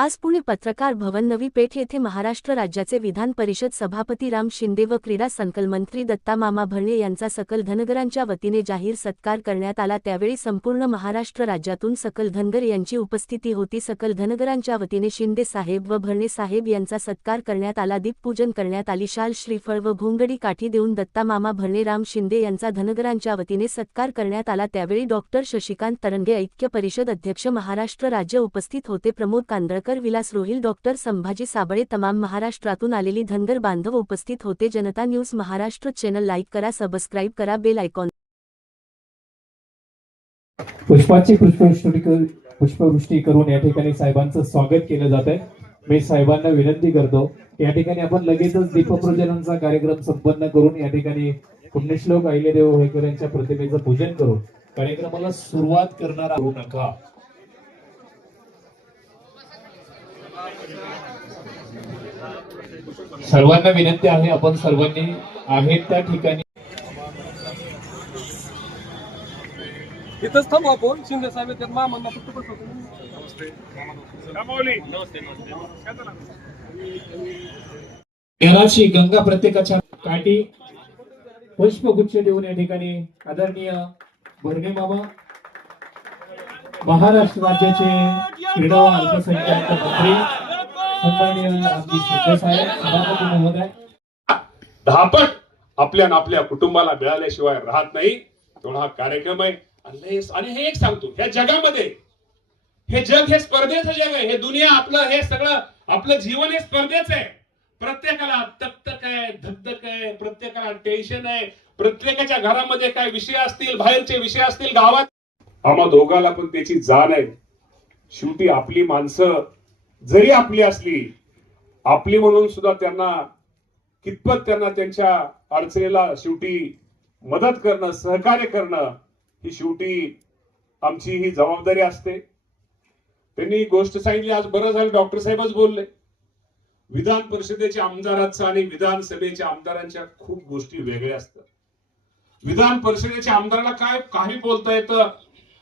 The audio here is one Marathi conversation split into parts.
आज पुणे पत्रकार भवन नवी पेठ येथे महाराष्ट्र राज्याचे विधान परिषद सभापती राम शिंदे व क्रीडा संकलमंत्री दत्ता मामा भरणे यांचा सकल धनगरांच्या वतीने जाहीर सत्कार करण्यात आला. त्यावेळी संपूर्ण महाराष्ट्र राज्यातून सकल धनगर यांची उपस्थिती होती. सकल धनगरांच्या वतीने शिंदे साहेब व भरणे साहेब यांचा सत्कार करण्यात आला. दीपपूजन करण्यात आली. शाल श्रीफळ व घोंगडी काठी देऊन दत्ता मामा भरणे राम शिंदे यांचा धनगरांच्या वतीने सत्कार करण्यात आला. त्यावेळी डॉक्टर शशिकांत तरंगे ऐक्य परिषद अध्यक्ष महाराष्ट्र राज्य उपस्थित होते. प्रमोद कांदळकर विलास रोहिल डॉक्टर संभाजी साबळे तमाम महाराष्ट्रातून आलेली धनगर बांधव उपस्थित होते. Janata news Maharashtra channel like करा सबस्क्राईब करा बेल आयकॉन पुष्पाची पुष्पवृष्टी पुष्पवृष्टी करून या ठिकाणी साहेबांचं स्वागत केलं जात आहे. मी साहेबांना विनंती करतो या ठिकाणी आपण लगेचच दीपप्रज्वलनाचा कार्यक्रम संपन्न करून या ठिकाणी पुण्यश्लोक अहिल्यादेव होळकर यांच्या प्रतिमेचं पूजन करून कार्यक्रमाला सुरुवात करणार करू नका. सर्वांना विनंती आहे आपण सर्वांनी आहेत त्या ठिकाणी. इथंच थांबू आपण. शिंदे साहेब येतात. मामांना फक्त बसवतो ज्ञानाची गंगा प्रत्येकाच्या काठी पुष्पगुच्छ देऊन या ठिकाणी आदरणीय भरणे मामा महाराष्ट्र राज्याचे क्रीडा अल्पसंख्याक मंत्री धापट आपल्या आपल्या कुटुंबाला मिळाल्याशिवाय राहत नाही. तेवढा हा कार्यक्रम आहे. आणि आणि हे एक सांगतो ह्या जगामध्ये हे जग हे स्पर्धेचं जग आहे. हे दुनिया आपलं हे सगळं आपलं जीवन हे स्पर्धेच आहे. प्रत्येकाला तकतक आहे धकधक आहे प्रत्येकाला टेन्शन आहे. प्रत्येकाच्या घरामध्ये काय विषय असतील बाहेरचे विषय असतील गावात. आम्हा दोघाला पण त्याची जाण आहे. शेवटी आपली माणसं जरी आपली असली आपली म्हणून सुद्धा त्यांना कितपत त्यांना त्यांच्या अडचणीला शेवटी मदत करणं सहकार्य करणं ही शेवटी आमची ही जबाबदारी असते. त्यांनी गोष्ट सांगितली आज बरं झालं डॉक्टर साहेबच बोलले. विधान परिषदेच्या आमदाराचं आणि विधानसभेच्या आमदारांच्या खूप गोष्टी वेगळ्या असतात. विधान परिषदेच्या आमदाराला काय काही बोलता येतं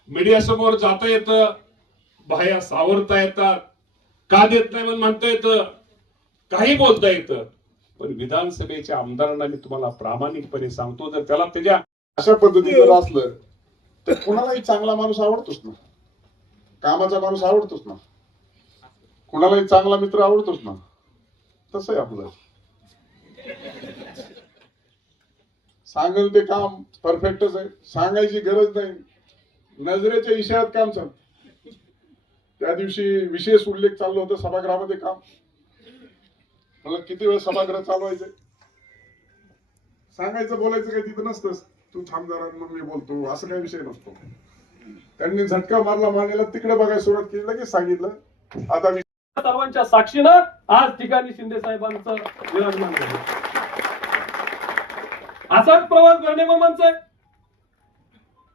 मीडियासमोर जाता येतं बाह्या सावरता येतात का देत नाही म्हणून म्हणता येतं? काही बोलता येतं. पण विधानसभेच्या आमदारांना मी तुम्हाला प्रामाणिकपणे सांगतो जर त्याला त्याच्या अशा पद्धतीचं असलं तर कुणालाही चांगला माणूस आवडतोच ना. कामाचा माणूस आवडतोच ना. कुणालाही चांगला मित्र आवडतोच ना. तसं आहे आपलं. सांगेल ते काम परफेक्टच आहे. सांगायची गरज नाही. नजरेच्या इशाऱ्यात काम चालतं. त्या दिवशी विशेष उल्लेख चाललो होतं सभागृहामध्ये काम. मला किती वेळ सभागृह चालवायचे? सांगायचं बोलायचं काही तिथं नसतं. तू थांब जरा मग मी बोलतो. असं काही विषय नसतो. त्यांनी झटका मारला मानेला तिकडे बघायला सुरुवात केली लगेच सांगितलं. आता मी सर्वांच्या साक्षीनं आज ठिकाणी शिंदे साहेबांचं विराजमान झालं. असाच प्रवास करणे मामांचा आहे.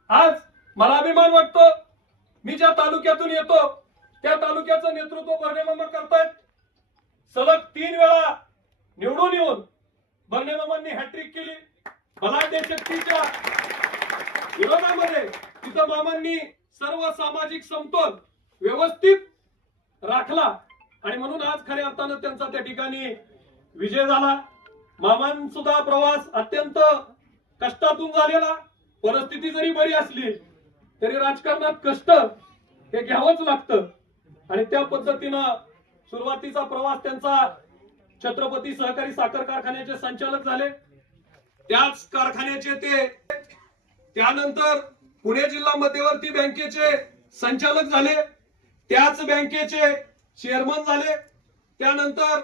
आज मला अभिमान वाटतो. मी ज्या तालुक्यातून येतो त्या तालुक्याचं नेतृत्व बर्णेमामा करतायत. सलग तीन वेळा निवडून येऊन बर्णेमामांनी हॅट्रिक केली. बलाढ्य शक्तीच्या विरोधामध्ये तिथं मामांनी सर्व सामाजिक समतोल व्यवस्थित राखला. आणि म्हणून आज खऱ्या अर्थानं त्यांचा त्या ठिकाणी विजय झाला. मामांसुद्धा प्रवास अत्यंत कष्टातून झालेला. परिस्थिती जरी बरी असली तरी राजकारणात कष्ट हे घ्यावंच लागतं. आणि त्या पद्धतीनं सुरुवातीचा प्रवास त्यांचा छत्रपती सहकारी साखर कारखान्याचे संचालक झाले. त्याच कारखान्याचे ते त्यानंतर पुणे जिल्हा मध्यवर्ती बँकेचे संचालक झाले. त्याच बँकेचे चेअरमन झाले. त्यानंतर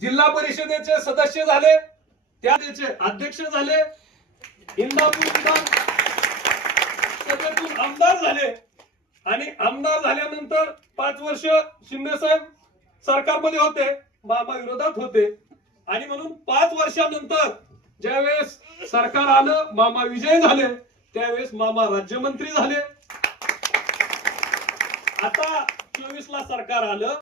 जिल्हा परिषदेचे सदस्य झाले. त्याचे अध्यक्ष झाले. इंदापूर विधान सभेतून आमदार झाले. आणि आमदार झाल्यानंतर पाच वर्ष शिंदे साहेब सरकारमध्ये होते मामा विरोधात होते. आणि म्हणून पाच वर्षानंतर ज्यावेळेस सरकार आलं मामा विजय झाले त्यावेळेस मामा राज्यमंत्री झाले. आता चोवीस ला सरकार आलं.